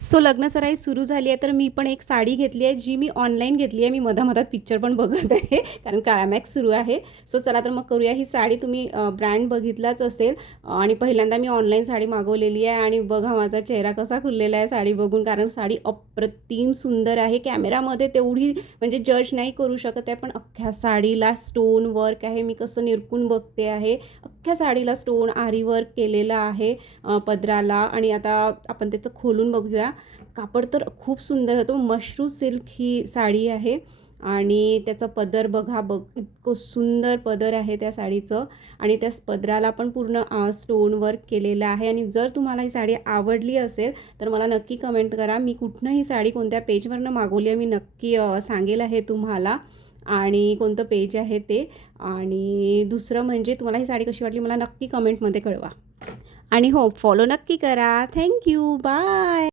So लग्नसराई सुरू झाली आहे, तर मी पण एक साडी घेतली आहे, जी मी ऑनलाईन घेतली आहे. मी मधामधात पिक्चर पण बघत आहे कारण क्लायमॅक्स सुरू आहे. सो चला तर मग करूया. ही साडी तुम्ही ब्रँड बघितलाच असेल आणि पहिल्यांदा मी ऑनलाईन साडी मागवलेली आहे आणि बघा माझा चेहरा कसा खुललेला आहे साडी बघून, कारण साडी अप्रतिम सुंदर आहे. कॅमेरामध्ये तेवढी म्हणजे जज नाही करू शकत आहे, पण अख्ख्या साडीला स्टोन वर्क आहे. मी कसं निरखून बघते आहे, अख्ख्या साडीला स्टोन आरी वर्क केलेलं आहे पदराला. आणि आता आपण त्याचं खोलून बघूया. कापड तर खूप सुंदर होतं. मशरू सिल्क ही साडी आहे आणि त्याचा पदर बघा, इतकं सुंदर पदर आहे त्या साडीचं. आणि त्या पदराला पण पूर्ण स्टोन वर्क केलेलं आहे. आणि जर तुम्हाला ही साडी आवडली असेल तर मला नक्की कमेंट करा. मी कुठनं ही साडी कोणत्या पेजवरनं मागवली आहे मी नक्की सांगेल आहे तुम्हाला, आणि कोणतं पेज आहे ते. आणि दुसरं म्हणजे तुम्हाला ही साडी कशी वाटली मला नक्की कमेंटमध्ये कळवा. आणि हो, फॉलो नक्की करा. थँक्यू. बाय.